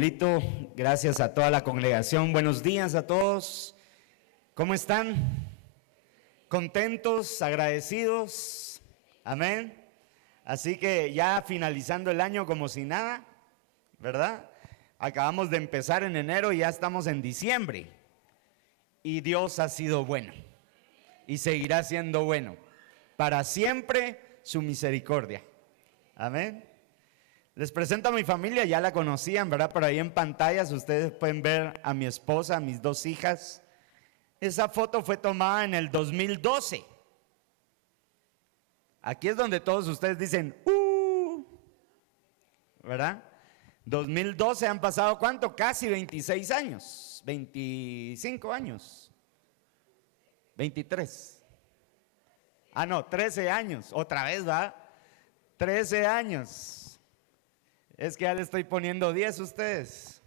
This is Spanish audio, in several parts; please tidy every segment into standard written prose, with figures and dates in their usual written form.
Raulito, gracias a toda la congregación. Buenos días a todos. ¿Cómo están? ¿Contentos? ¿Agradecidos? Amén. Así que ya finalizando el año como si nada, ¿verdad? Acabamos de empezar en enero y ya estamos en diciembre. Y Dios ha sido bueno y seguirá siendo bueno. Para siempre su misericordia. Amén. Les presento a mi familia, ya la conocían, ¿verdad? Por ahí en pantallas ustedes pueden ver a mi esposa, a mis dos hijas. Esa foto fue tomada en el 2012. Aquí es donde todos ustedes dicen, ¿verdad? 2012 han pasado, ¿cuánto? Casi 26 años, 25 años, 23. Ah, no, 13 años, otra vez, ¿va? 13 años. Es que ya le estoy poniendo 10 a ustedes.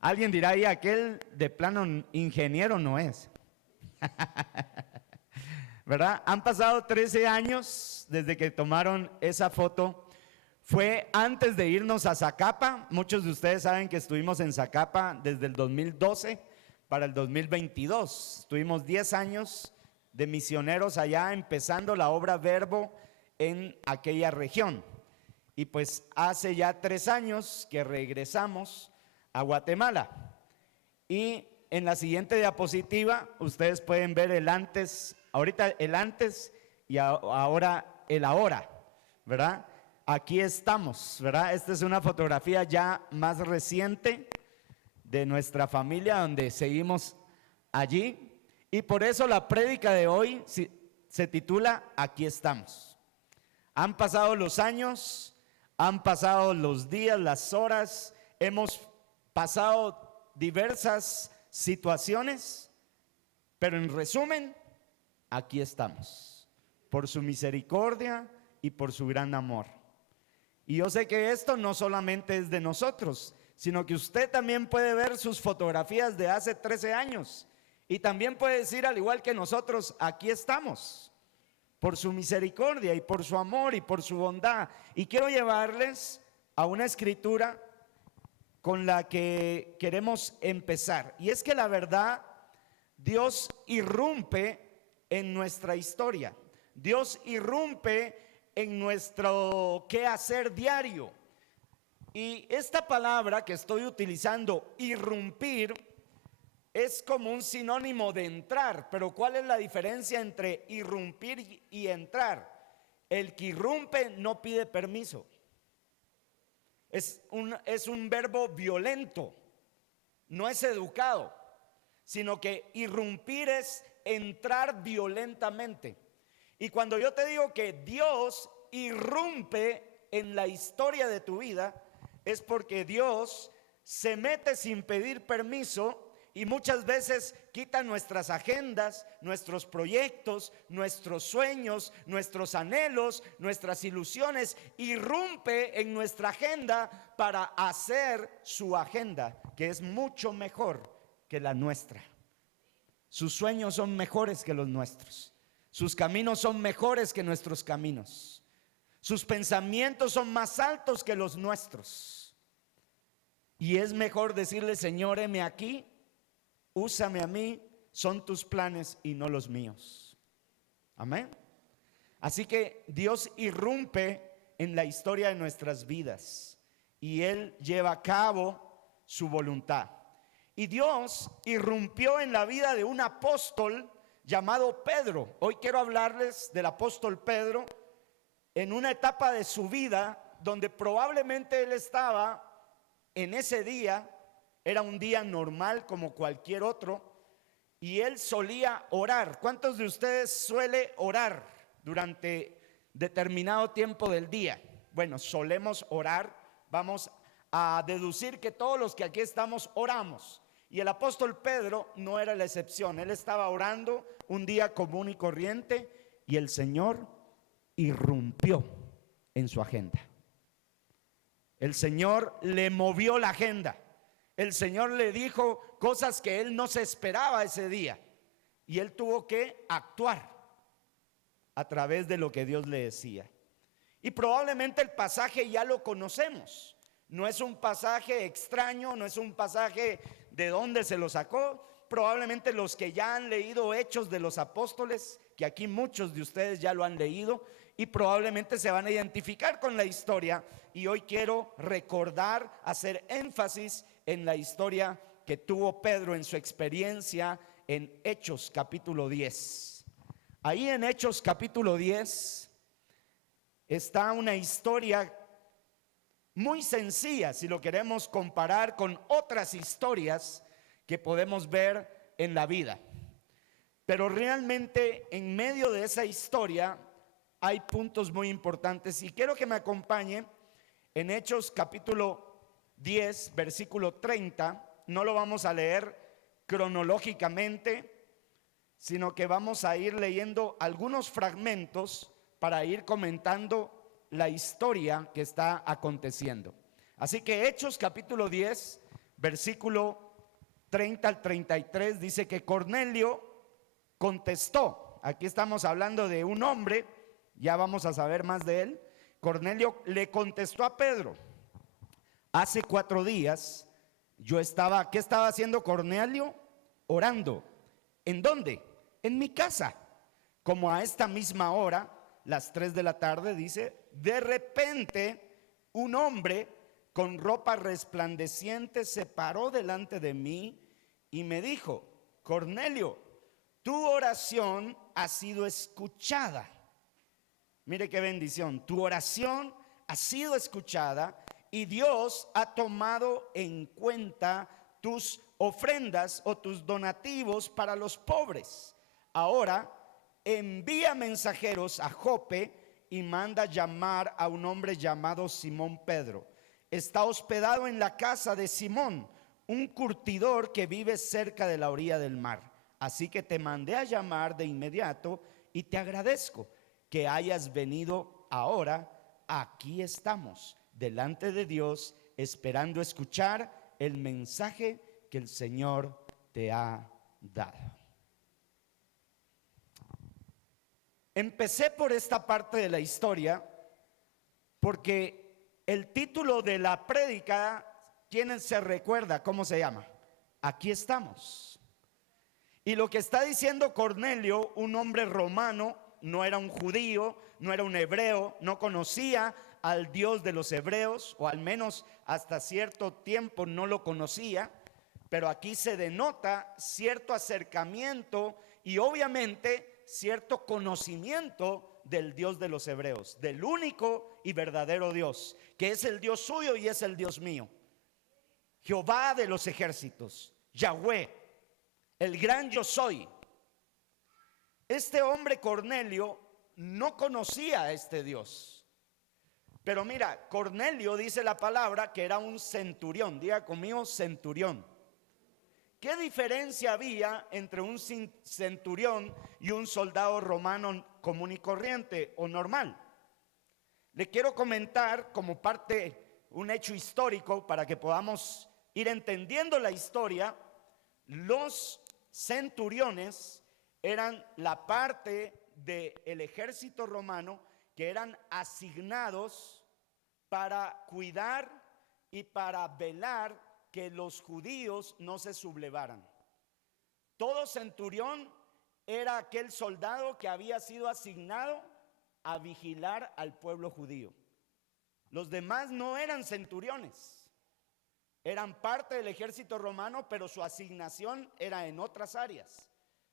Alguien dirá ahí, aquel de plano ingeniero no es. ¿Verdad? Han pasado 13 años desde que tomaron esa foto. Fue antes de irnos a Zacapa. Muchos de ustedes saben que estuvimos en Zacapa desde el 2012 para el 2022. Estuvimos 10 años de misioneros allá, empezando la obra Verbo en aquella región. Y pues hace ya 3 años que regresamos a Guatemala. Y en la siguiente diapositiva ustedes pueden ver el antes, ahorita el antes y ahora el ahora, ¿verdad? Aquí estamos, ¿verdad? Esta es una fotografía ya más reciente de nuestra familia donde seguimos allí. Y por eso la prédica de hoy se titula Aquí estamos. Han pasado los años. Han pasado los días, las horas, hemos pasado diversas situaciones, pero en resumen, aquí estamos, por su misericordia y por su gran amor. Y yo sé que esto no solamente es de nosotros, sino que usted también puede ver sus fotografías de hace 13 años y también puede decir, al igual que nosotros, aquí estamos. Por su misericordia y por su amor y por su bondad. Y quiero llevarles a una escritura con la que queremos empezar. Y es que la verdad, Dios irrumpe en nuestra historia. Dios irrumpe en nuestro quehacer diario. Y esta palabra que estoy utilizando, irrumpir, es como un sinónimo de entrar, pero ¿cuál es la diferencia entre irrumpir y entrar? El que irrumpe no pide permiso. Es un verbo violento, no es educado, sino que irrumpir es entrar violentamente. Y cuando yo te digo que Dios irrumpe en la historia de tu vida, es porque Dios se mete sin pedir permiso. Y muchas veces quita nuestras agendas, nuestros proyectos, nuestros sueños, nuestros anhelos, nuestras ilusiones, irrumpe en nuestra agenda para hacer su agenda, que es mucho mejor que la nuestra. Sus sueños son mejores que los nuestros. Sus caminos son mejores que nuestros caminos. Sus pensamientos son más altos que los nuestros. Y es mejor decirle, Señor, heme aquí. Úsame a mí, son tus planes y no los míos. Amén. Así que Dios irrumpe en la historia de nuestras vidas y Él lleva a cabo su voluntad. Y Dios irrumpió en la vida de un apóstol llamado Pedro. Hoy quiero hablarles del apóstol Pedro en una etapa de su vida donde probablemente él estaba en ese día. Era un día normal como cualquier otro y él solía orar. ¿Cuántos de ustedes suele orar durante determinado tiempo del día? Bueno, solemos orar. Vamos a deducir que todos los que aquí estamos oramos. Y el apóstol Pedro no era la excepción. Él estaba orando un día común y corriente y el Señor irrumpió en su agenda. El Señor le movió la agenda. El Señor le dijo cosas que él no se esperaba ese día y él tuvo que actuar a través de lo que Dios le decía. Y probablemente el pasaje ya lo conocemos. No es un pasaje extraño, no es un pasaje de dónde se lo sacó. Probablemente los que ya han leído Hechos de los Apóstoles, que aquí muchos de ustedes ya lo han leído, y probablemente se van a identificar con la historia. Y hoy quiero recordar, hacer énfasis en la historia que tuvo Pedro en su experiencia en Hechos capítulo 10. Ahí en Hechos capítulo 10 está una historia muy sencilla, si lo queremos comparar con otras historias que podemos ver en la vida. Pero realmente en medio de esa historia hay puntos muy importantes y quiero que me acompañe en Hechos capítulo 10, versículo 30. No lo vamos a leer cronológicamente, sino que vamos a ir leyendo algunos fragmentos para ir comentando la historia que está aconteciendo. Así que Hechos capítulo 10, versículo 30 al 33 dice que Cornelio contestó. Aquí estamos hablando de un hombre, ya vamos a saber más de él. Cornelio le contestó a Pedro: hace 4 días yo estaba, ¿qué estaba haciendo Cornelio? Orando. ¿En dónde? En mi casa. Como a esta misma hora, las 3 de la tarde, dice, de repente un hombre con ropa resplandeciente se paró delante de mí y me dijo: Cornelio, tu oración ha sido escuchada. Mire qué bendición. Tu oración ha sido escuchada y Dios ha tomado en cuenta tus ofrendas o tus donativos para los pobres. Ahora envía mensajeros a Jope y manda llamar a un hombre llamado Simón Pedro. Está hospedado en la casa de Simón, un curtidor que vive cerca de la orilla del mar. Así que te mandé a llamar de inmediato y te agradezco que hayas venido ahora. Aquí estamos delante de Dios esperando escuchar el mensaje que el Señor te ha dado. Empecé por esta parte de la historia porque el título de la prédica, ¿quién se recuerda cómo se llama? Aquí estamos. Y lo que está diciendo Cornelio, un hombre romano, no era un judío, no era un hebreo, no conocía al Dios de los hebreos, o al menos hasta cierto tiempo no lo conocía, pero aquí se denota cierto acercamiento y obviamente cierto conocimiento del Dios de los hebreos, del único y verdadero Dios, que es el Dios suyo y es el Dios mío. Jehová de los ejércitos, Yahweh, el gran yo soy. Este hombre Cornelio no conocía a este Dios. Pero mira, Cornelio dice la palabra que era un centurión. Diga conmigo, centurión. ¿Qué diferencia había entre un centurión y un soldado romano común y corriente o normal? Le quiero comentar como parte, un hecho histórico para que podamos ir entendiendo la historia. Los centuriones eran la parte del ejército romano que eran asignados para cuidar y para velar que los judíos no se sublevaran. Todo centurión era aquel soldado que había sido asignado a vigilar al pueblo judío. Los demás no eran centuriones. Eran parte del ejército romano, pero su asignación era en otras áreas.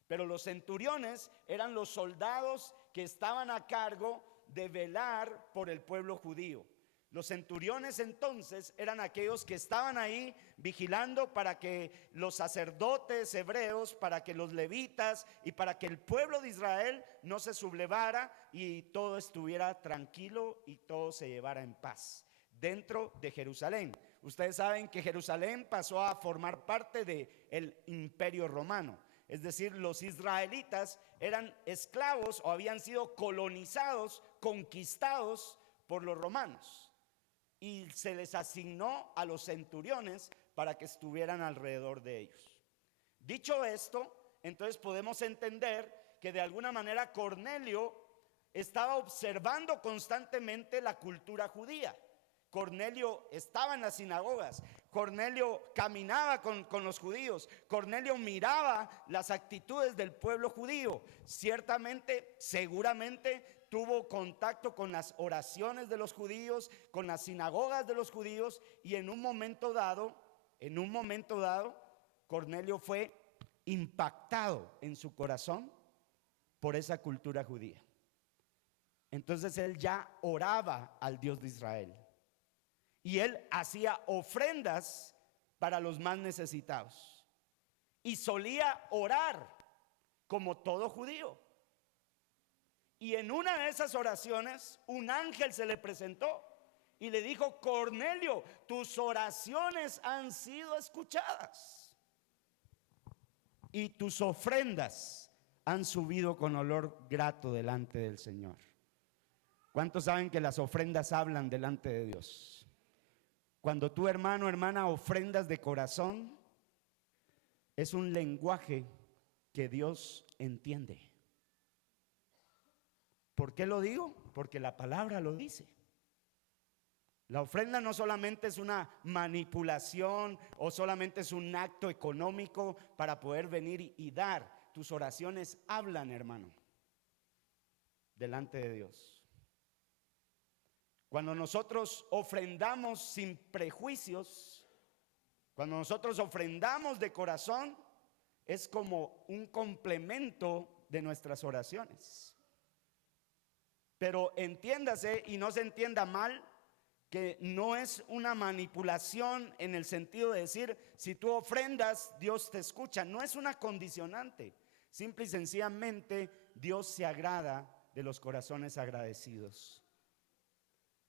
Pero los centuriones eran los soldados que estaban a cargo de velar por el pueblo judío. Los centuriones entonces eran aquellos que estaban ahí vigilando para que los sacerdotes hebreos, para que los levitas y para que el pueblo de Israel no se sublevara y todo estuviera tranquilo y todo se llevara en paz dentro de Jerusalén. Ustedes saben que Jerusalén pasó a formar parte del Imperio Romano. Es decir, los israelitas eran esclavos o habían sido colonizados, conquistados por los romanos. Y se les asignó a los centuriones para que estuvieran alrededor de ellos. Dicho esto, entonces podemos entender que de alguna manera Cornelio estaba observando constantemente la cultura judía. Cornelio estaba en las sinagogas, Cornelio caminaba con los judíos, Cornelio miraba las actitudes del pueblo judío. Ciertamente, seguramente tuvo contacto con las oraciones de los judíos, con las sinagogas de los judíos, y en un momento dado, Cornelio fue impactado en su corazón por esa cultura judía. Entonces él ya oraba al Dios de Israel. Y él hacía ofrendas para los más necesitados. Y solía orar como todo judío. Y en una de esas oraciones, un ángel se le presentó y le dijo: Cornelio, tus oraciones han sido escuchadas y tus ofrendas han subido con olor grato delante del Señor. ¿Cuántos saben que las ofrendas hablan delante de Dios? Cuando tú, hermano, hermana, ofrendas de corazón, es un lenguaje que Dios entiende. ¿Por qué lo digo? Porque la palabra lo dice. La ofrenda no solamente es una manipulación o solamente es un acto económico para poder venir y dar. Tus oraciones hablan, hermano, delante de Dios. Cuando nosotros ofrendamos sin prejuicios, cuando nosotros ofrendamos de corazón, es como un complemento de nuestras oraciones. Pero entiéndase y no se entienda mal, que no es una manipulación en el sentido de decir, si tú ofrendas, Dios te escucha. No es una condicionante. Simple y sencillamente, Dios se agrada de los corazones agradecidos.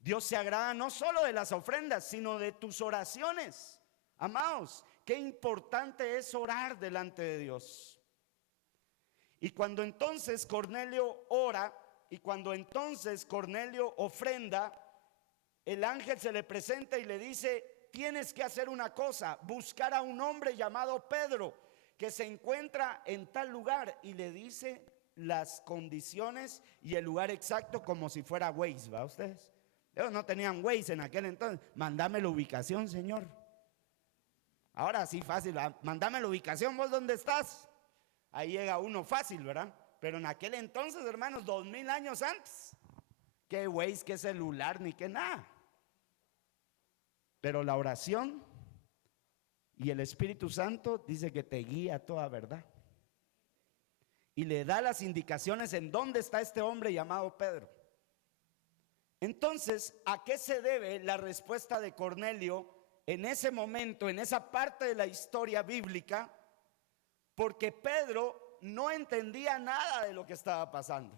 Dios se agrada no solo de las ofrendas, sino de tus oraciones. Amados, qué importante es orar delante de Dios. Y cuando entonces Cornelio ora, y cuando entonces Cornelio ofrenda, el ángel se le presenta y le dice: tienes que hacer una cosa, buscar a un hombre llamado Pedro, que se encuentra en tal lugar, y le dice las condiciones y el lugar exacto como si fuera Waze, ¿va ustedes? Ellos no tenían Waze en aquel entonces. Mándame la ubicación, Señor. Ahora sí, fácil. Mándame la ubicación, vos dónde estás. Ahí llega uno fácil, ¿verdad? Pero en aquel entonces, hermanos, 2000 años antes, qué Waze, qué celular, ni qué nada. Pero la oración y el Espíritu Santo dice que te guía a toda verdad. Y le da las indicaciones en dónde está este hombre llamado Pedro. Entonces, ¿a qué se debe la respuesta de Cornelio en ese momento, en esa parte de la historia bíblica? Porque Pedro no entendía nada de lo que estaba pasando.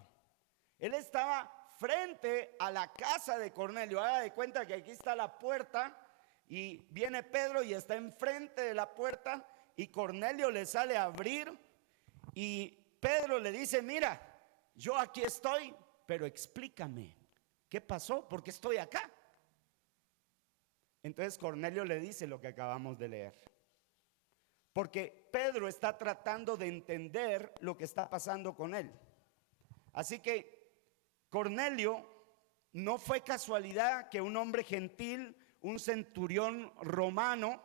Él estaba frente a la casa de Cornelio. Haga de cuenta que aquí está la puerta y viene Pedro y está enfrente de la puerta, y Cornelio le sale a abrir y Pedro le dice: mira, yo aquí estoy, pero explícame. ¿Qué pasó? ¿Por qué estoy acá? Entonces Cornelio le dice lo que acabamos de leer. Porque Pedro está tratando de entender lo que está pasando con él. Así que Cornelio, no fue casualidad que un hombre gentil, un centurión romano,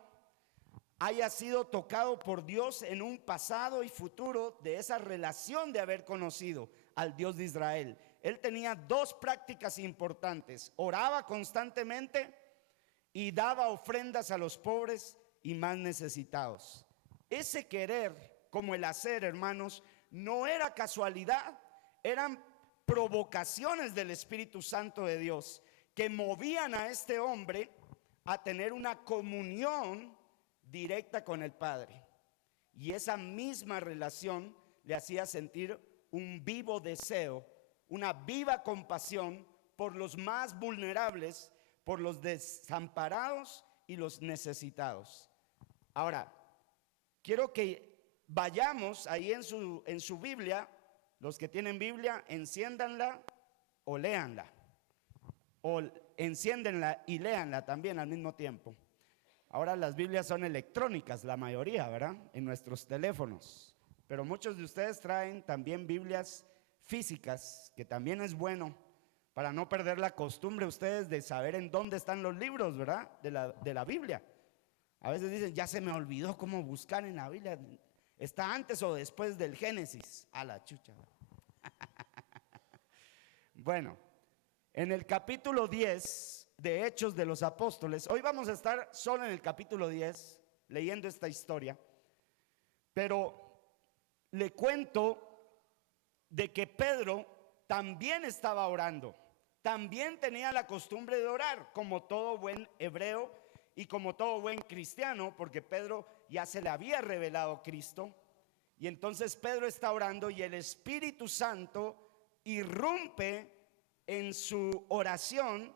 haya sido tocado por Dios en un pasado y futuro de esa relación de haber conocido al Dios de Israel. Él tenía dos prácticas importantes: oraba constantemente y daba ofrendas a los pobres y más necesitados. Ese querer como el hacer, hermanos, no era casualidad, eran provocaciones del Espíritu Santo de Dios que movían a este hombre a tener una comunión directa con el Padre. Y esa misma relación le hacía sentir un vivo deseo, una viva compasión por los más vulnerables, por los desamparados y los necesitados. Ahora, quiero que vayamos ahí en su Biblia. Los que tienen Biblia, enciéndanla o léanla, o enciéndenla y léanla también al mismo tiempo. Ahora las Biblias son electrónicas, la mayoría, ¿verdad? En nuestros teléfonos. Pero muchos de ustedes traen también Biblias físicas, que también es bueno, para no perder la costumbre ustedes de saber en dónde están los libros, ¿verdad? De la Biblia. A veces dicen, ya se me olvidó cómo buscar en la Biblia. ¿Está antes o después del Génesis? A la chucha. Bueno, en el capítulo 10 de Hechos de los Apóstoles, hoy vamos a estar solo en el capítulo 10, leyendo esta historia, pero le cuento de que Pedro también estaba orando, también tenía la costumbre de orar, como todo buen hebreo y como todo buen cristiano, porque Pedro ya se le había revelado Cristo. Y entonces Pedro está orando y el Espíritu Santo irrumpe en su oración.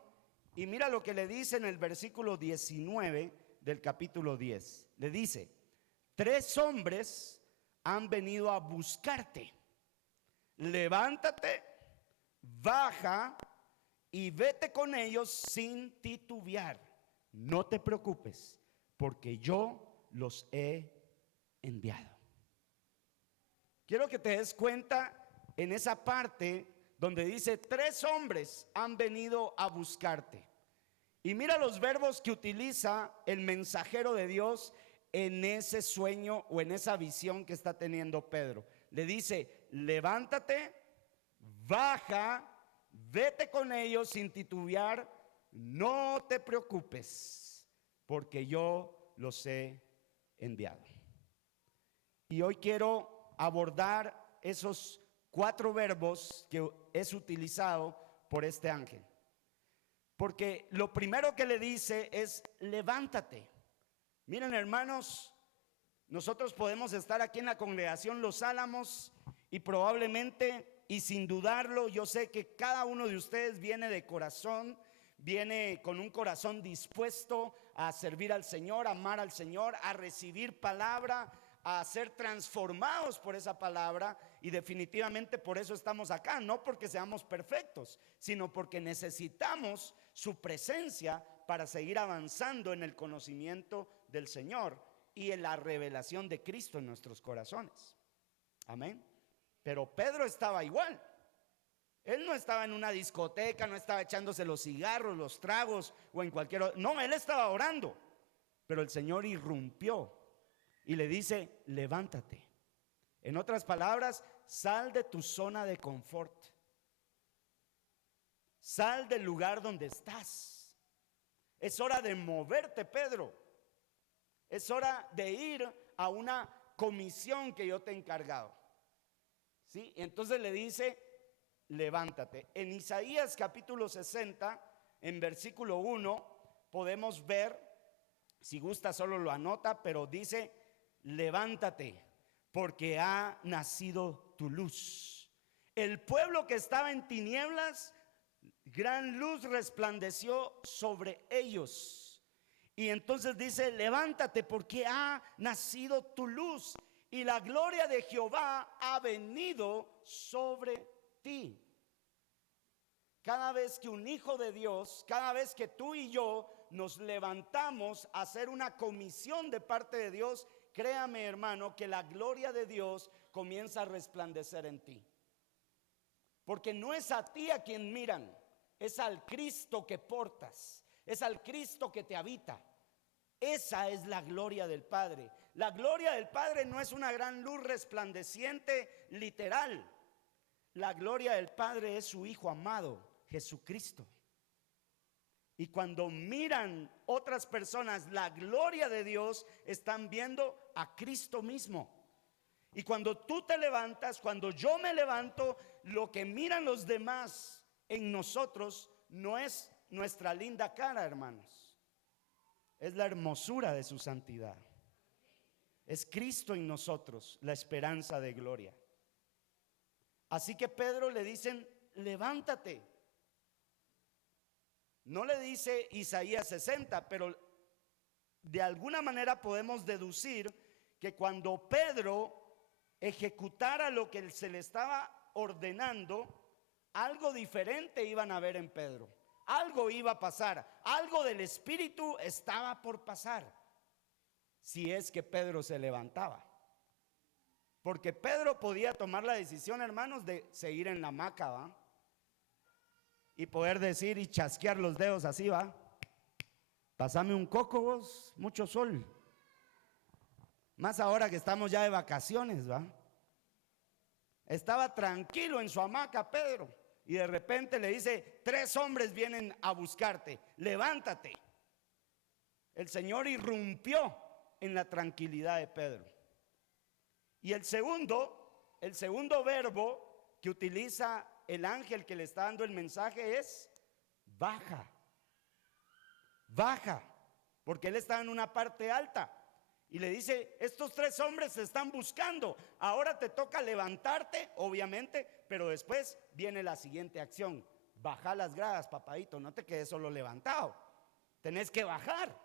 Y mira lo que le dice en el versículo 19 del capítulo 10. Le dice: 3 hombres han venido a buscarte. Levántate, baja y vete con ellos sin titubear. No te preocupes, porque yo los he enviado. Quiero que te des cuenta en esa parte donde dice 3 hombres han venido a buscarte. Y mira los verbos que utiliza el mensajero de Dios en ese sueño o en esa visión que está teniendo Pedro. Le dice: levántate, baja, vete con ellos sin titubear, no te preocupes, porque yo los he enviado. Y hoy quiero abordar esos 4 verbos que es utilizado por este ángel. Porque lo primero que le dice es: levántate. Miren, hermanos, nosotros podemos estar aquí en la congregación Los Álamos y probablemente y sin dudarlo, yo sé que cada uno de ustedes viene de corazón, viene con un corazón dispuesto a servir al Señor, a amar al Señor, a recibir palabra, a ser transformados por esa palabra. Y definitivamente por eso estamos acá, no porque seamos perfectos, sino porque necesitamos su presencia para seguir avanzando en el conocimiento del Señor y en la revelación de Cristo en nuestros corazones. Amén. Pero Pedro estaba igual. Él no estaba en una discoteca, no estaba echándose los cigarros, los tragos o en cualquier otro. No, él estaba orando. Pero el Señor irrumpió y le dice: levántate. En otras palabras, sal de tu zona de confort. Sal del lugar donde estás. Es hora de moverte, Pedro. Es hora de ir a una comisión que yo te he encargado. ¿Sí? Entonces le dice: levántate. En Isaías capítulo 60, en versículo 1, podemos ver, si gusta solo lo anota, pero dice: levántate, porque ha nacido tu luz. El pueblo que estaba en tinieblas, gran luz resplandeció sobre ellos. Y entonces dice: levántate, porque ha nacido tu luz y la gloria de Jehová ha venido sobre ti. Cada vez que un hijo de Dios, cada vez que tú y yo nos levantamos a hacer una comisión de parte de Dios, créame, hermano, que la gloria de Dios comienza a resplandecer en ti. Porque no es a ti a quien miran, es al Cristo que portas, es al Cristo que te habita. Esa es la gloria del Padre. La gloria del Padre no es una gran luz resplandeciente literal. La gloria del Padre es su Hijo amado, Jesucristo. Y cuando miran otras personas la gloria de Dios, están viendo a Cristo mismo. Y cuando tú te levantas, cuando yo me levanto, lo que miran los demás en nosotros no es nuestra linda cara, hermanos. Es la hermosura de su santidad. Es Cristo en nosotros, la esperanza de gloria. Así que Pedro le dicen: levántate. No le dice Isaías 60, pero de alguna manera podemos deducir que cuando Pedro ejecutara lo que se le estaba ordenando, algo diferente iban a ver en Pedro. Algo iba a pasar, algo del Espíritu estaba por pasar, si es que Pedro se levantaba. Porque Pedro podía tomar la decisión, hermanos, de seguir en la hamaca, ¿va? y poder decir y chasquear los dedos así, va. Pásame un coco vos, mucho sol. Más ahora que estamos ya de vacaciones, va. Estaba tranquilo en su hamaca Pedro y de repente le dice: 3 hombres vienen a buscarte, levántate. El Señor irrumpió en la tranquilidad de Pedro. Y el segundo verbo que utiliza el ángel que le está dando el mensaje es baja. Baja, porque él está en una parte alta y le dice: estos 3 hombres se están buscando, ahora te toca levantarte, obviamente, pero después viene la siguiente acción: baja las gradas, papadito, no te quedes solo levantado, tenés que bajar.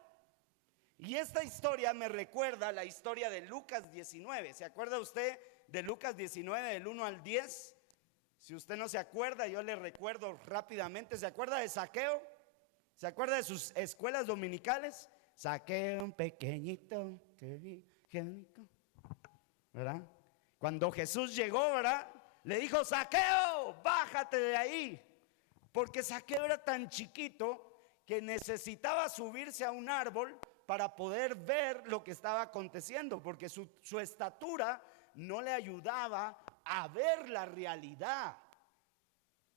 Y esta historia me recuerda a la historia de Lucas 19. ¿Se acuerda usted de Lucas 19 del 1 al 10? Si usted no se acuerda, yo le recuerdo rápidamente. ¿Se acuerda de Zaqueo? ¿Se acuerda de sus escuelas dominicales? Zaqueo, un pequeñito, ¿verdad? Cuando Jesús llegó, ¿verdad? Le dijo: Zaqueo, bájate de ahí. Porque Zaqueo era tan chiquito que necesitaba subirse a un árbol para poder ver lo que estaba aconteciendo, porque su estatura no le ayudaba a ver la realidad.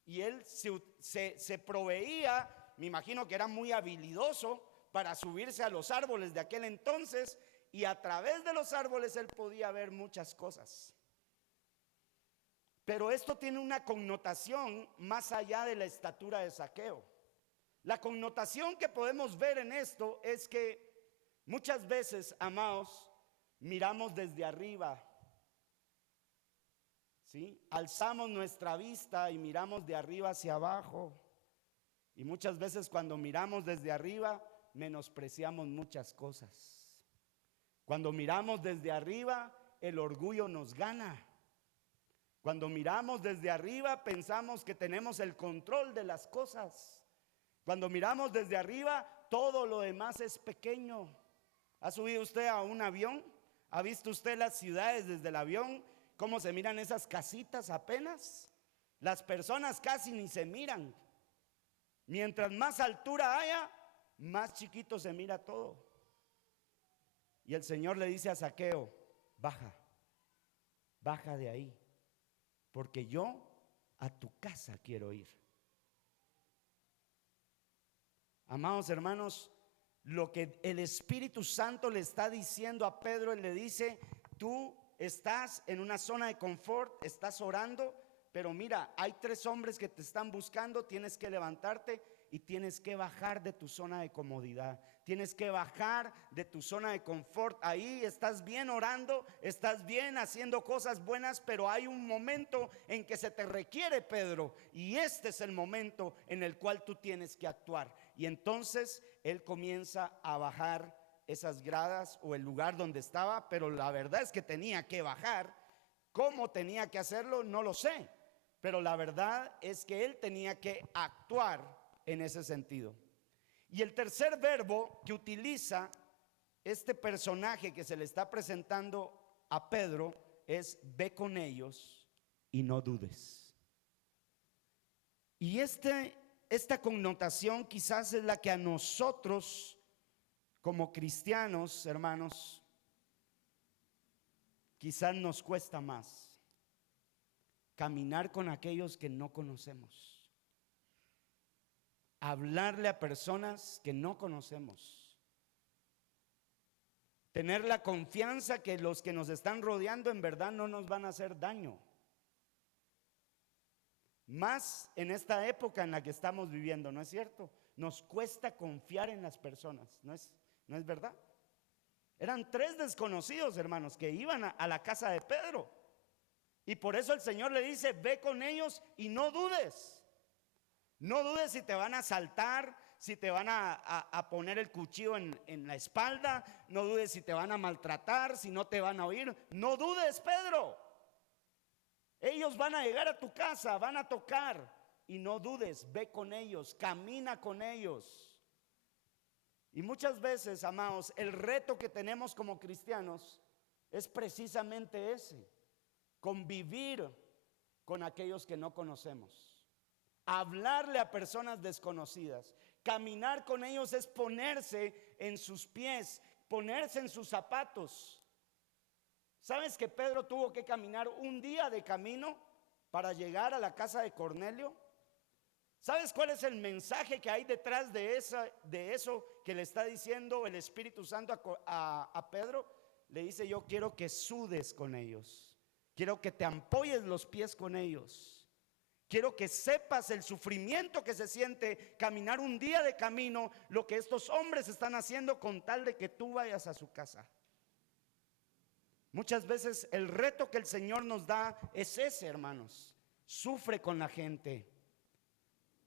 Y él se proveía, me imagino que era muy habilidoso para subirse a los árboles de aquel entonces, y a través de los árboles él podía ver muchas cosas. Pero esto tiene una connotación más allá de la estatura de Zaqueo. La connotación que podemos ver en esto es que muchas veces, amados, miramos desde arriba, ¿sí? Alzamos nuestra vista y miramos de arriba hacia abajo. Y muchas veces cuando miramos desde arriba, menospreciamos muchas cosas. Cuando miramos desde arriba, el orgullo nos gana. Cuando miramos desde arriba, pensamos que tenemos el control de las cosas. Cuando miramos desde arriba, todo lo demás es pequeño. ¿Ha subido usted a un avión? ¿Ha visto usted las ciudades desde el avión? ¿Cómo se miran esas casitas apenas? Las personas casi ni se miran. Mientras más altura haya, más chiquito se mira todo. Y el Señor le dice a Zaqueo: baja, baja de ahí, porque yo a tu casa quiero ir. Amados hermanos, lo que el Espíritu Santo le está diciendo a Pedro, él le dice: tú estás en una zona de confort, estás orando, pero mira, hay 3 hombres que te están buscando, tienes que levantarte y tienes que bajar de tu zona de comodidad, tienes que bajar de tu zona de confort. Ahí estás bien orando, estás bien haciendo cosas buenas, pero hay un momento en que se te requiere, Pedro, y este es el momento en el cual tú tienes que actuar. Y entonces él comienza a bajar esas gradas o el lugar donde estaba, pero la verdad es que tenía que bajar. ¿Cómo tenía que hacerlo? No lo sé, pero la verdad es que él tenía que actuar en ese sentido. Y el tercer verbo que utiliza este personaje que se le está presentando a Pedro es: ve con ellos y no dudes. Y esta connotación quizás es la que a nosotros como cristianos, hermanos, quizás nos cuesta más: caminar con aquellos que no conocemos, hablarle a personas que no conocemos, tener la confianza que los que nos están rodeando en verdad no nos van a hacer daño. Más en esta época en la que estamos viviendo, ¿no es cierto? Nos cuesta confiar en las personas, ¿no es verdad? Eran 3 desconocidos, hermanos, que iban a la casa de Pedro. Y por eso el Señor le dice: ve con ellos y no dudes. No dudes si te van a asaltar, si te van a poner el cuchillo en la espalda. No dudes si te van a maltratar, si no te van a oír. No dudes, Pedro. Ellos van a llegar a tu casa, van a tocar. Y no dudes, ve con ellos, camina con ellos. Y muchas veces, amados, el reto que tenemos como cristianos es precisamente ese: convivir con aquellos que no conocemos. hablarle a personas desconocidas. Caminar con ellos es ponerse en sus pies, ponerse en sus zapatos. ¿Sabes que Pedro tuvo que caminar un día de camino para llegar a la casa de Cornelio? ¿Sabes cuál es el mensaje que hay detrás de eso que le está diciendo el Espíritu Santo a Pedro? Le dice: yo quiero que sudes con ellos, quiero que te ampolles los pies con ellos, quiero que sepas el sufrimiento que se siente caminar un día de camino, lo que estos hombres están haciendo con tal de que tú vayas a su casa. Muchas veces el reto que el Señor nos da es ese, hermanos. Sufre con la gente,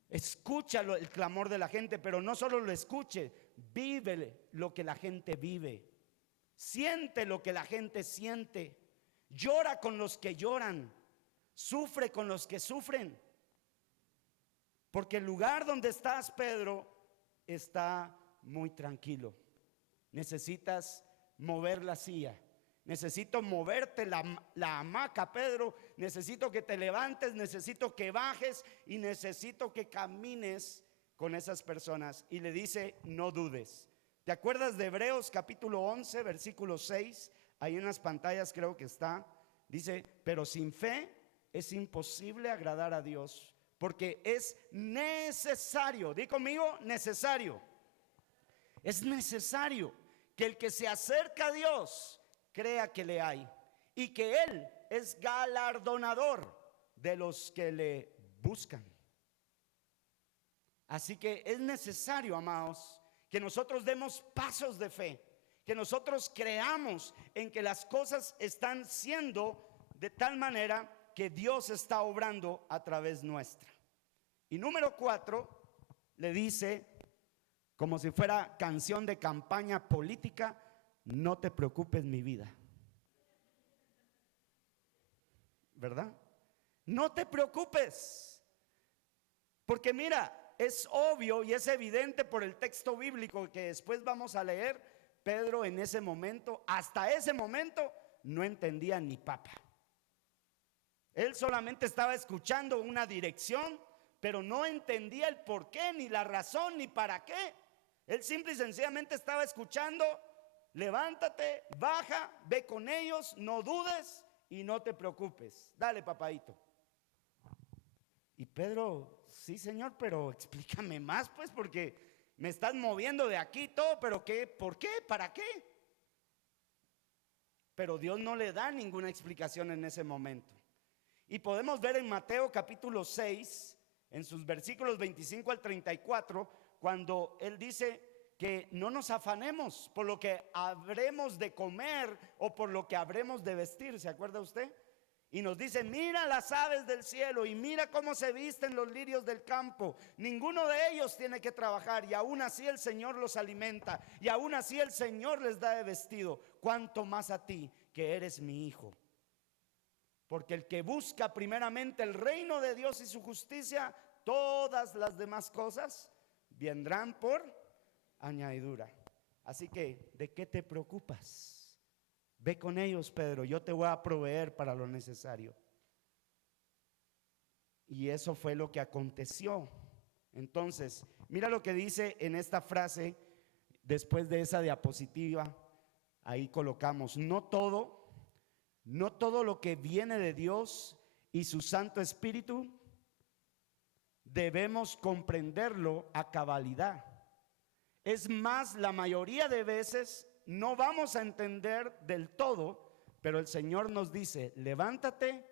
escucha el clamor de la gente, pero no solo lo escuche, vive lo que la gente vive, siente lo que la gente siente, llora con los que lloran, sufre con los que sufren. Porque el lugar donde estás, Pedro, está muy tranquilo. Necesitas mover la silla. Necesito moverte la hamaca, Pedro. Necesito que te levantes, necesito que bajes y necesito que camines con esas personas. Y le dice: no dudes. ¿Te acuerdas de Hebreos capítulo 11, versículo 6? Ahí en las pantallas creo que está. Dice: pero sin fe es imposible agradar a Dios, porque es necesario, di conmigo, necesario. Es necesario que el que se acerca a Dios crea que le hay y que Él es galardonador de los que le buscan. Así que es necesario, amados, que nosotros demos pasos de fe, que nosotros creamos en que las cosas están siendo de tal manera que Dios está obrando a través nuestra. Y número 4, le dice, como si fuera canción de campaña política: no te preocupes, mi vida. ¿Verdad? No te preocupes. Porque mira, es obvio y es evidente por el texto bíblico que después vamos a leer. Pedro en ese momento, hasta ese momento, no entendía ni papa. Él solamente estaba escuchando una dirección, pero no entendía el por qué, ni la razón, ni para qué. Él simple y sencillamente estaba escuchando: levántate, baja, ve con ellos, no dudes y no te preocupes. Dale, papadito. Y Pedro: sí, Señor, pero explícame más, pues, porque me estás moviendo de aquí todo, pero ¿qué? ¿Por qué? ¿Para qué? Pero Dios no le da ninguna explicación en ese momento. Y podemos ver en Mateo capítulo 6, en sus versículos 25 al 34, cuando Él dice que no nos afanemos por lo que habremos de comer o por lo que habremos de vestir. ¿Se acuerda usted? Y nos dice: mira las aves del cielo y mira cómo se visten los lirios del campo. Ninguno de ellos tiene que trabajar y aún así el Señor los alimenta y aún así el Señor les da de vestido. ¿Cuánto más a ti, que eres mi hijo? Porque el que busca primeramente el reino de Dios y su justicia, todas las demás cosas vendrán por añadidura. Así que, ¿de qué te preocupas? Ve con ellos, Pedro, yo te voy a proveer para lo necesario. Y eso fue lo que aconteció. Entonces, mira lo que dice en esta frase, después de esa diapositiva. Ahí colocamos: no todo lo que viene de Dios y su Santo Espíritu debemos comprenderlo a cabalidad. Es más, la mayoría de veces no vamos a entender del todo, pero el Señor nos dice: levántate,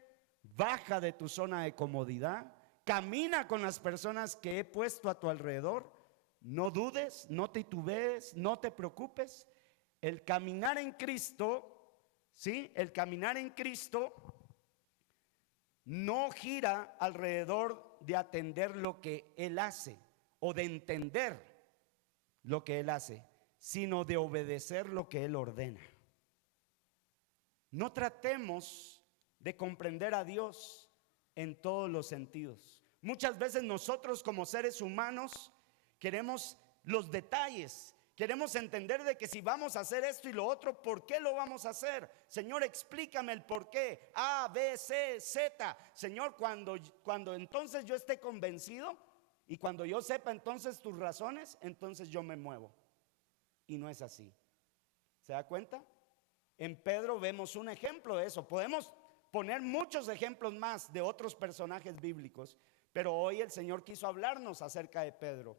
baja de tu zona de comodidad, camina con las personas que he puesto a tu alrededor, no dudes, no titubees, no te preocupes. El caminar en Cristo, ¿sí? El caminar en Cristo no gira alrededor de atender lo que Él hace o de entender lo que Él hace, sino de obedecer lo que Él ordena. No tratemos de comprender a Dios en todos los sentidos. Muchas veces nosotros como seres humanos queremos los detalles, Queremos entender de que si vamos a hacer esto y lo otro, ¿por qué lo vamos a hacer? Señor, explícame el por qué. A, B, C, Z. Señor, cuando entonces yo esté convencido y cuando yo sepa entonces tus razones, entonces yo me muevo. Y no es así. ¿Se da cuenta? En Pedro vemos un ejemplo de eso. Podemos poner muchos ejemplos más de otros personajes bíblicos, pero hoy el Señor quiso hablarnos acerca de Pedro.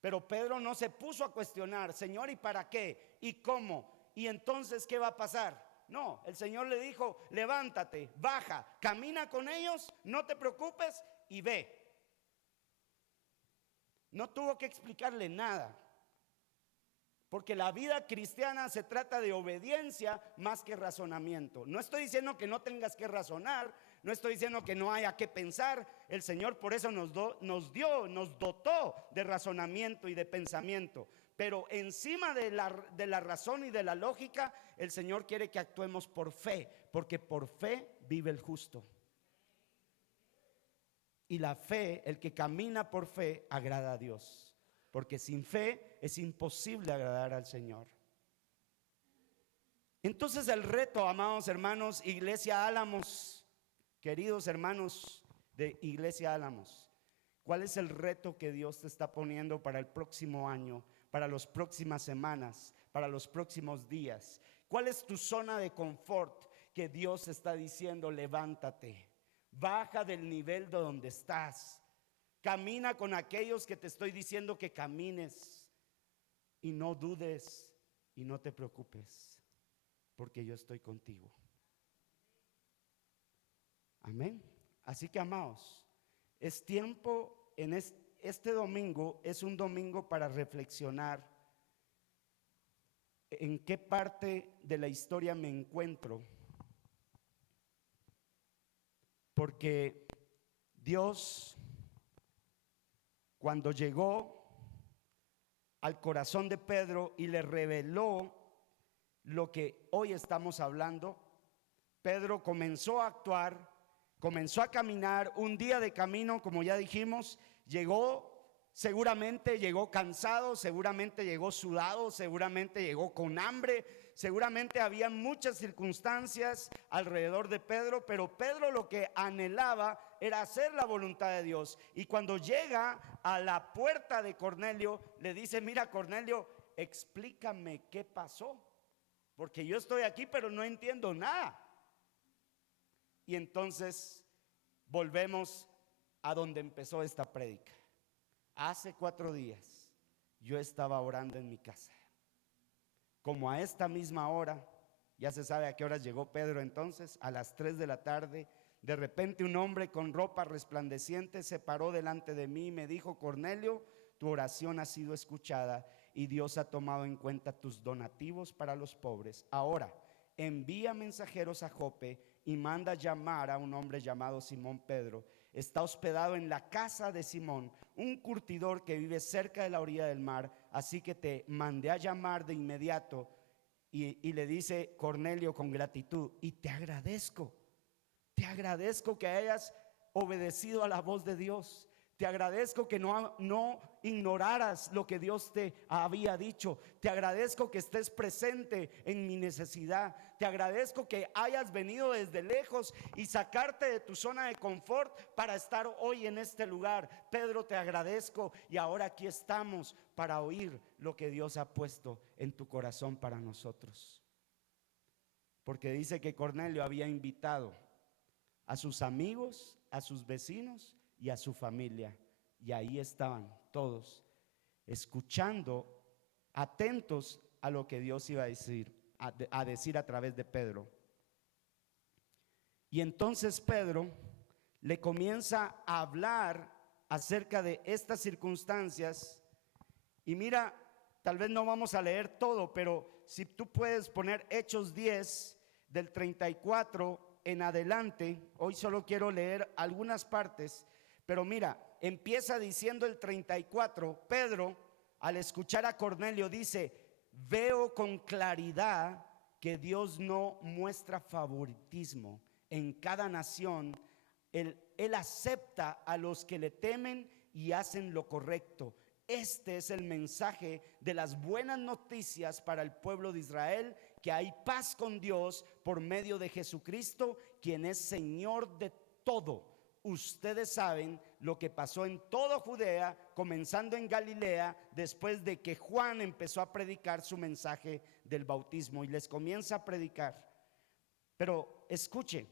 Pero Pedro no se puso a cuestionar, Señor, ¿y para qué? ¿Y cómo? ¿Y entonces qué va a pasar? No, el Señor le dijo, levántate, baja, camina con ellos, no te preocupes y ve. No tuvo que explicarle nada, porque la vida cristiana se trata de obediencia más que razonamiento. No estoy diciendo que no tengas que razonar, no estoy diciendo que no haya que pensar. El Señor por eso nos dotó de razonamiento y de pensamiento. Pero encima de la razón y de la lógica, el Señor quiere que actuemos por fe, porque por fe vive el justo. Y la fe, el que camina por fe, agrada a Dios. Porque sin fe es imposible agradar al Señor. Entonces el reto, amados hermanos, Iglesia Álamos, queridos hermanos de Iglesia Álamos, ¿cuál es el reto que Dios te está poniendo para el próximo año, para las próximas semanas, para los próximos días? ¿Cuál es tu zona de confort que Dios está diciendo, levántate, baja del nivel de donde estás? Camina con aquellos que te estoy diciendo que camines y no dudes y no te preocupes, porque yo estoy contigo. Amén. Así que, amados, es tiempo en este domingo, es un domingo para reflexionar en qué parte de la historia me encuentro, porque Dios, cuando llegó al corazón de Pedro y le reveló lo que hoy estamos hablando, Pedro comenzó a actuar, comenzó a caminar. Un día de camino, como ya dijimos, seguramente llegó cansado, seguramente llegó sudado, seguramente llegó con hambre, seguramente había muchas circunstancias alrededor de Pedro, pero Pedro lo que anhelaba era hacer la voluntad de Dios. Y cuando llega a la puerta de Cornelio, le dice, mira, Cornelio, explícame qué pasó, porque yo estoy aquí pero no entiendo nada. Y entonces volvemos a donde empezó esta prédica. Hace 4 días yo estaba orando en mi casa. Como a esta misma hora, ya se sabe a qué horas llegó Pedro entonces, a las 3 de la tarde, de repente un hombre con ropa resplandeciente se paró delante de mí y me dijo, Cornelio, tu oración ha sido escuchada y Dios ha tomado en cuenta tus donativos para los pobres. Ahora, envía mensajeros a Jope y manda llamar a un hombre llamado Simón Pedro. Está hospedado en la casa de Simón, un curtidor que vive cerca de la orilla del mar. Así que te mandé a llamar de inmediato. Y le dice Cornelio con gratitud, y te agradezco que hayas obedecido a la voz de Dios. Te agradezco que no ignoraras lo que Dios te había dicho. Te agradezco que estés presente en mi necesidad. Te agradezco que hayas venido desde lejos y sacarte de tu zona de confort para estar hoy en este lugar. Pedro, te agradezco y ahora aquí estamos para oír lo que Dios ha puesto en tu corazón para nosotros. Porque dice que Cornelio había invitado a sus amigos, a sus vecinos y a su familia, y ahí estaban todos escuchando, atentos a lo que Dios iba a decir a través de Pedro. Y entonces Pedro le comienza a hablar acerca de estas circunstancias. Y mira, tal vez no vamos a leer todo, pero si tú puedes poner Hechos 10 del 34 en adelante. Hoy solo quiero leer algunas partes, pero mira, empieza diciendo el 34, Pedro, al escuchar a Cornelio, dice, veo con claridad que Dios no muestra favoritismo en cada nación. Él acepta a los que le temen y hacen lo correcto. Este es el mensaje de las buenas noticias para el pueblo de Israel, que hay paz con Dios por medio de Jesucristo, quien es Señor de todo. Ustedes saben lo que pasó en toda Judea, comenzando en Galilea, después de que Juan empezó a predicar su mensaje del bautismo y les comienza a predicar. Pero escuche,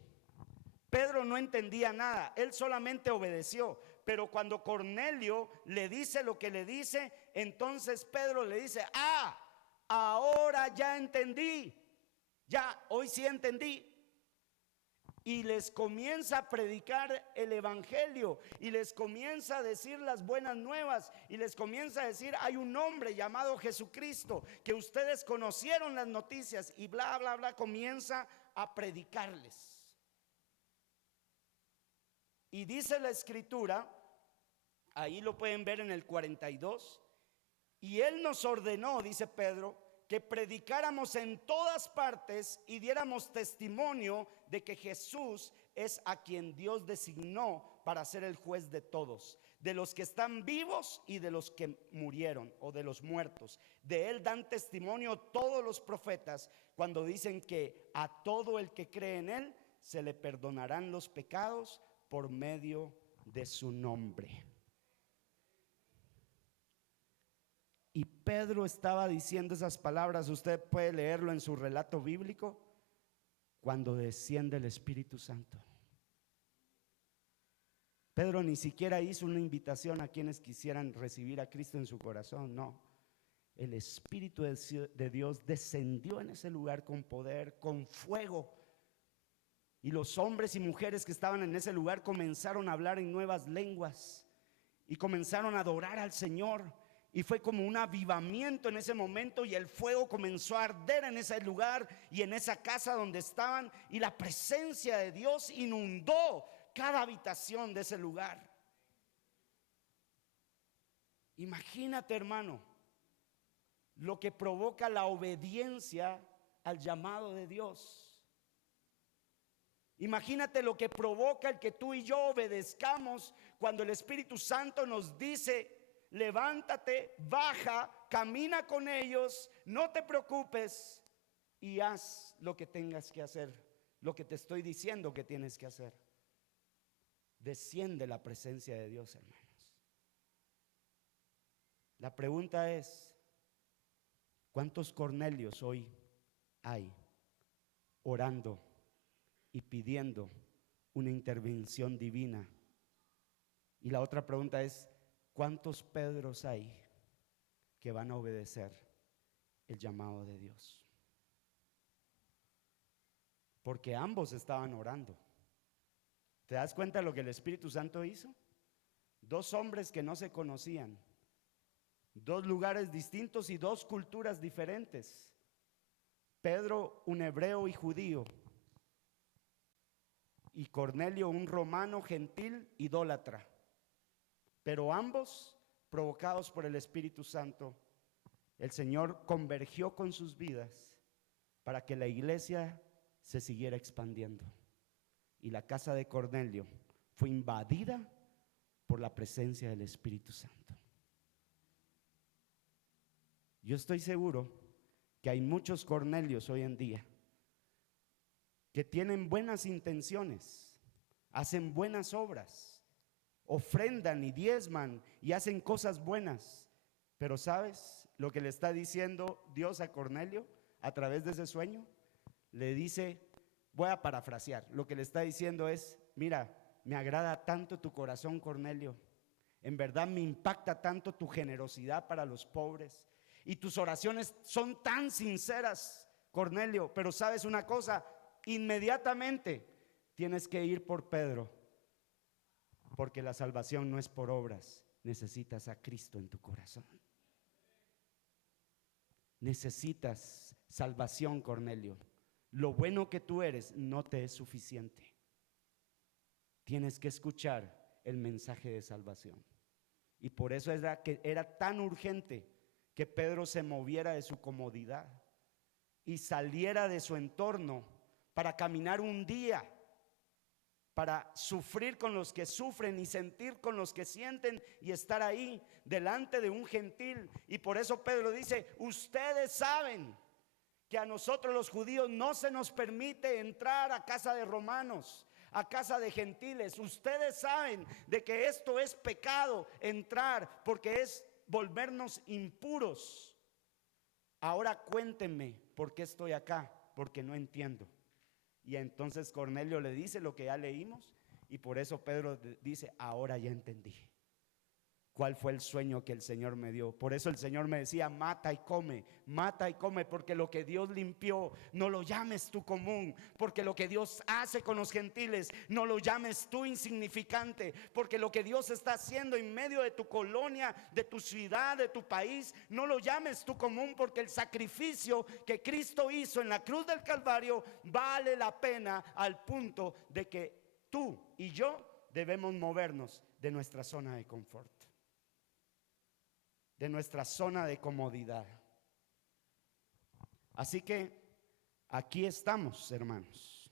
Pedro no entendía nada, él solamente obedeció. Pero cuando Cornelio le dice lo que le dice, entonces Pedro le dice: ahora ya entendí, ya hoy sí entendí. Y les comienza a predicar el evangelio y les comienza a decir las buenas nuevas y les comienza a decir: hay un hombre llamado Jesucristo, que ustedes conocieron las noticias, y bla bla bla. Comienza a predicarles. Y dice la escritura, ahí lo pueden ver en el 42, y él nos ordenó, dice Pedro, que predicáramos en todas partes y diéramos testimonio de que Jesús es a quien Dios designó para ser el juez de todos, de los que están vivos y de los que murieron o de los muertos. De él dan testimonio todos los profetas cuando dicen que a todo el que cree en él se le perdonarán los pecados por medio de su nombre. Y Pedro estaba diciendo esas palabras, usted puede leerlo en su relato bíblico, cuando desciende el Espíritu Santo. Pedro ni siquiera hizo una invitación a quienes quisieran recibir a Cristo en su corazón, no. El Espíritu de Dios descendió en ese lugar con poder, con fuego. Y los hombres y mujeres que estaban en ese lugar comenzaron a hablar en nuevas lenguas y comenzaron a adorar al Señor. Y fue como un avivamiento en ese momento, y el fuego comenzó a arder en ese lugar y en esa casa donde estaban, y la presencia de Dios inundó cada habitación de ese lugar. Imagínate, hermano, lo que provoca la obediencia al llamado de Dios. Imagínate lo que provoca el que tú y yo obedezcamos cuando el Espíritu Santo nos dice: levántate, baja, camina con ellos, no te preocupes y haz lo que tengas que hacer, lo que te estoy diciendo que tienes que hacer. Desciende la presencia de Dios, hermanos. La pregunta es: ¿cuántos Cornelios hoy hay orando y pidiendo una intervención divina? Y la otra pregunta es: ¿cuántos Pedros hay que van a obedecer el llamado de Dios? Porque ambos estaban orando. ¿Te das cuenta de lo que el Espíritu Santo hizo? Dos hombres que no se conocían, dos lugares distintos y dos culturas diferentes. Pedro, un hebreo y judío, y Cornelio, un romano gentil idólatra, pero ambos provocados por el Espíritu Santo. El Señor convergió con sus vidas para que la iglesia se siguiera expandiendo, y la casa de Cornelio fue invadida por la presencia del Espíritu Santo. Yo estoy seguro que hay muchos Cornelios hoy en día que tienen buenas intenciones, hacen buenas obras, ofrendan y diezman y hacen cosas buenas. Pero ¿sabes lo que le está diciendo Dios a Cornelio a través de ese sueño? Le dice, voy a parafrasear, lo que le está diciendo es: mira, me agrada tanto tu corazón, Cornelio. En verdad me impacta tanto tu generosidad para los pobres, y tus oraciones son tan sinceras, Cornelio. Pero ¿sabes una cosa? Inmediatamente tienes que ir por Pedro, porque la salvación no es por obras. Necesitas a Cristo en tu corazón. Necesitas salvación, Cornelio. Lo bueno que tú eres no te es suficiente. Tienes que escuchar el mensaje de salvación. Y por eso era tan urgente que Pedro se moviera de su comodidad y saliera de su entorno para caminar un día para sufrir con los que sufren y sentir con los que sienten y estar ahí delante de un gentil. Y por eso Pedro dice: ustedes saben que a nosotros los judíos no se nos permite entrar a casa de romanos, a casa de gentiles. Ustedes saben de que esto es pecado, entrar, porque es volvernos impuros. Ahora cuéntenme por qué estoy acá, porque no entiendo. Y entonces Cornelio le dice lo que ya leímos, y por eso Pedro dice: ahora ya entendí cuál fue el sueño que el Señor me dio. Por eso el Señor me decía: mata y come, porque lo que Dios limpió, no lo llames tú común, porque lo que Dios hace con los gentiles, no lo llames tú insignificante, porque lo que Dios está haciendo en medio de tu colonia, de tu ciudad, de tu país, no lo llames tú común, porque el sacrificio que Cristo hizo en la cruz del Calvario vale la pena, al punto de que tú y yo debemos movernos de nuestra zona de confort, de nuestra zona de comodidad. Así que aquí estamos, hermanos.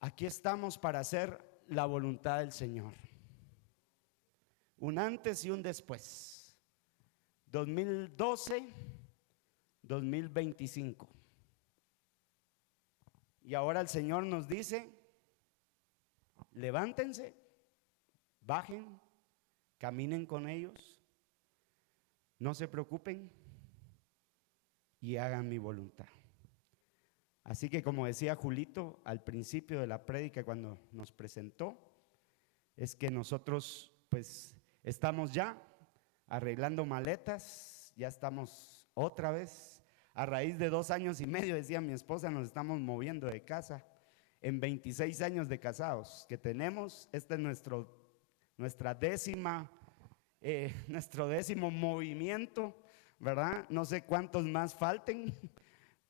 Aquí estamos para hacer la voluntad del Señor. Un antes y un después. 2012, 2025. Y ahora el Señor nos dice: levántense, bajen, caminen con ellos, no se preocupen y hagan mi voluntad. Así que, como decía Julito al principio de la prédica cuando nos presentó, es que nosotros pues estamos ya arreglando maletas, ya estamos otra vez, a raíz de 2 años y medio, decía mi esposa, nos estamos moviendo de casa. En 26 años de casados que tenemos, este es nuestro décimo movimiento, ¿verdad? No sé cuántos más falten,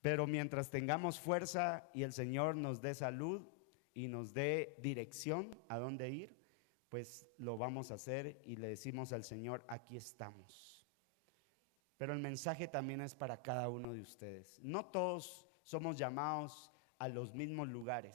pero mientras tengamos fuerza y el Señor nos dé salud y nos dé dirección a dónde ir, pues lo vamos a hacer, y le decimos al Señor: aquí estamos. Pero el mensaje también es para cada uno de ustedes. No todos somos llamados a los mismos lugares,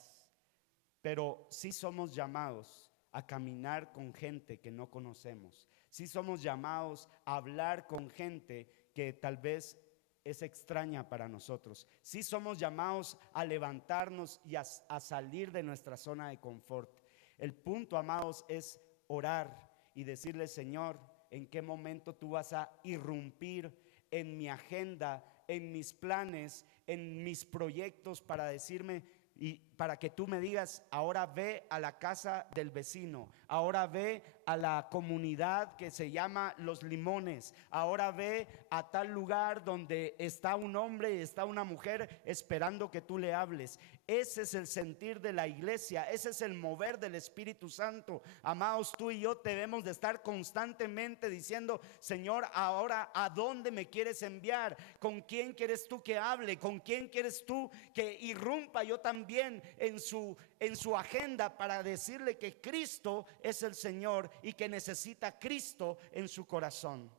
pero sí somos llamados a caminar con gente que no conocemos. Sí somos llamados a hablar con gente que tal vez es extraña para nosotros. Sí somos llamados a levantarnos y a salir de nuestra zona de confort. El punto, amados, es orar y decirle: Señor, ¿en qué momento tú vas a irrumpir en mi agenda, en mis planes, en mis proyectos, para decirme y para que tú me digas: ahora ve a la casa del vecino, ahora ve a la comunidad que se llama Los Limones, ahora ve a tal lugar donde está un hombre y está una mujer esperando que tú le hables? Ese es el sentir de la iglesia, ese es el mover del Espíritu Santo. Amados, tú y yo debemos de estar constantemente diciendo: Señor, ahora ¿a dónde me quieres enviar? ¿Con quién quieres tú que hable? ¿Con quién quieres tú que irrumpa yo también en su agenda, para decirle que Cristo es el Señor y que necesita Cristo en su corazón?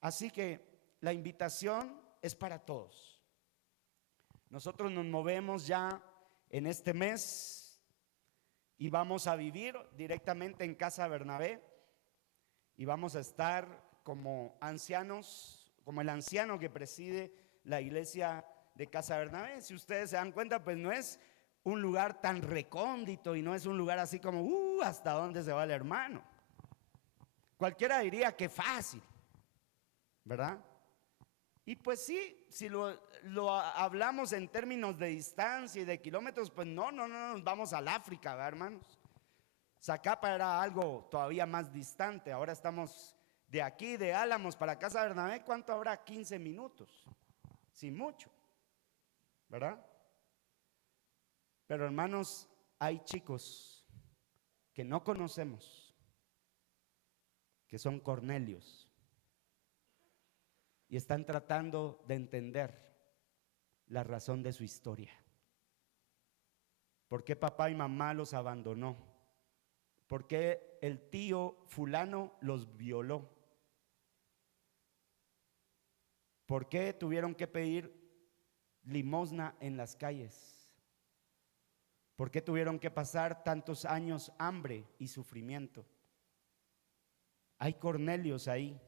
Así que la invitación es para todos. Nosotros nos movemos ya en este mes y vamos a vivir directamente en Casa Bernabé, y vamos a estar como ancianos, como el anciano que preside la iglesia de Casa Bernabé. Si ustedes se dan cuenta, pues no es un lugar tan recóndito y no es un lugar así como hasta dónde se va el hermano. Cualquiera diría que fácil, ¿verdad? Y pues sí, si lo hablamos en términos de distancia y de kilómetros, pues no nos vamos al África, ¿verdad, hermanos? Zacapa era algo todavía más distante. Ahora estamos de aquí, de Álamos para Casa Bernabé. ¿Cuánto habrá? 15 minutos, sin mucho, ¿verdad? Pero, hermanos, hay chicos que no conocemos, que son Cornelios, y están tratando de entender la razón de su historia. ¿Por qué papá y mamá los abandonó? ¿Por qué el tío fulano los violó? ¿Por qué tuvieron que pedir limosna en las calles? ¿Por qué tuvieron que pasar tantos años hambre y sufrimiento? Hay Cornelios ahí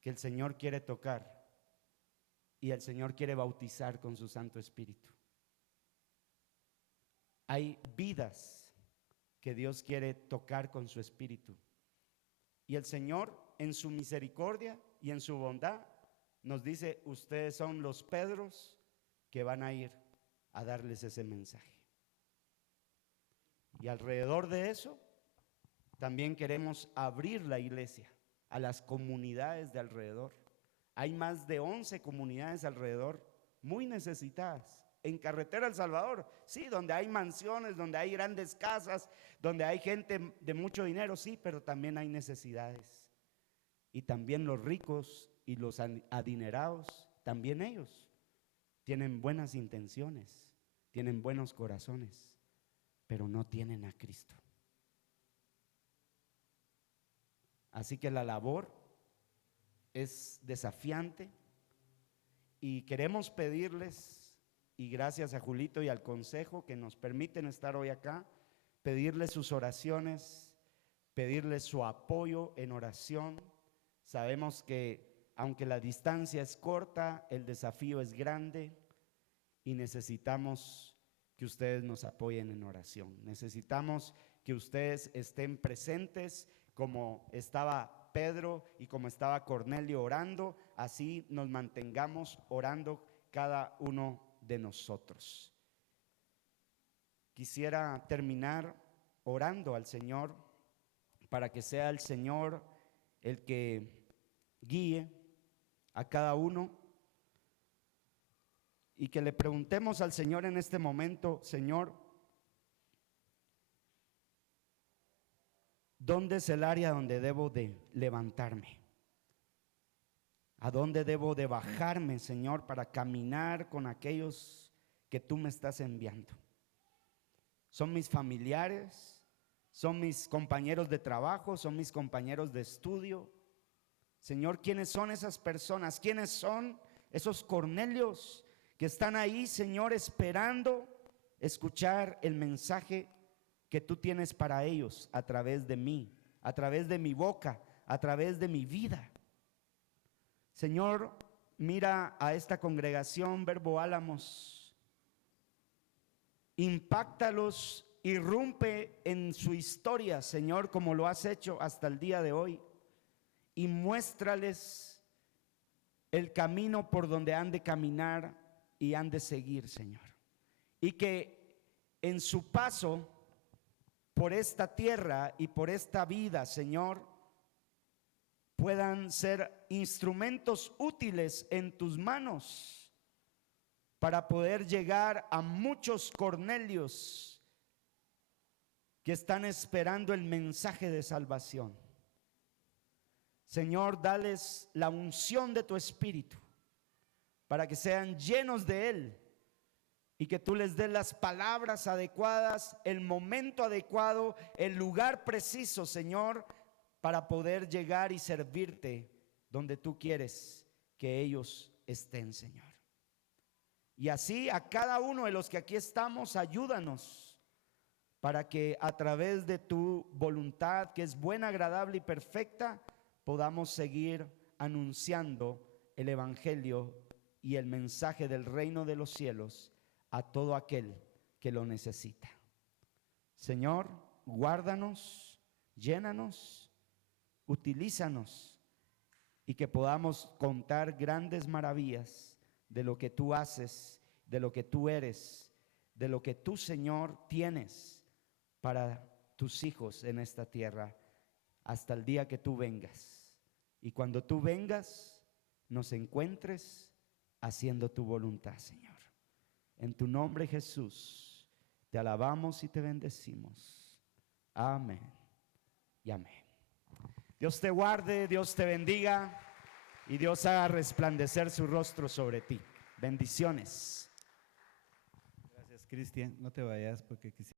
que el Señor quiere tocar y el Señor quiere bautizar con su Santo Espíritu. Hay vidas que Dios quiere tocar con su Espíritu. Y el Señor, en su misericordia y en su bondad, nos dice: ustedes son los Pedros que van a ir a darles ese mensaje. Y alrededor de eso, también queremos abrir la iglesia a las comunidades de alrededor. Hay más de 11 comunidades alrededor muy necesitadas. En Carretera El Salvador, sí, donde hay mansiones, donde hay grandes casas, donde hay gente de mucho dinero, sí, pero también hay necesidades. Y también los ricos y los adinerados, también ellos tienen buenas intenciones, tienen buenos corazones, pero no tienen a Cristo. Así que la labor es desafiante y queremos pedirles, y gracias a Julito y al consejo que nos permiten estar hoy acá, pedirles sus oraciones, pedirles su apoyo en oración. Sabemos que aunque la distancia es corta, el desafío es grande y necesitamos que ustedes nos apoyen en oración. Necesitamos que ustedes estén presentes como estaba Pedro y como estaba Cornelio orando, así nos mantengamos orando cada uno de nosotros. Quisiera terminar orando al Señor para que sea el Señor el que guíe a cada uno y que le preguntemos al Señor en este momento: Señor, ¿dónde es el área donde debo de levantarme? ¿A dónde debo de bajarme, Señor, para caminar con aquellos que tú me estás enviando? ¿Son mis familiares? ¿Son mis compañeros de trabajo? ¿Son mis compañeros de estudio? Señor, ¿quiénes son esas personas? ¿Quiénes son esos Cornelios que están ahí, Señor, esperando escuchar el mensaje que tú tienes para ellos a través de mí, a través de mi boca, a través de mi vida? Señor, mira a esta congregación Verbo Álamos, impáctalos, irrumpe en su historia, Señor, como lo has hecho hasta el día de hoy, y muéstrales el camino por donde han de caminar y han de seguir, Señor. Y que en su paso por esta tierra y por esta vida, Señor, puedan ser instrumentos útiles en tus manos para poder llegar a muchos Cornelios que están esperando el mensaje de salvación. Señor, dales la unción de tu Espíritu para que sean llenos de Él y que tú les des las palabras adecuadas, el momento adecuado, el lugar preciso, Señor, para poder llegar y servirte donde tú quieres que ellos estén, Señor. Y así a cada uno de los que aquí estamos, ayúdanos para que a través de tu voluntad, que es buena, agradable y perfecta, podamos seguir anunciando el evangelio y el mensaje del reino de los cielos a todo aquel que lo necesita. Señor, guárdanos, llénanos, utilízanos y que podamos contar grandes maravillas de lo que tú haces, de lo que tú eres, de lo que tú, Señor, tienes para tus hijos en esta tierra hasta el día que tú vengas. Y cuando tú vengas, nos encuentres haciendo tu voluntad, Señor. En tu nombre, Jesús, te alabamos y te bendecimos. Amén y amén. Dios te guarde, Dios te bendiga y Dios haga resplandecer su rostro sobre ti. Bendiciones. Gracias, Cristian. No te vayas porque quisiera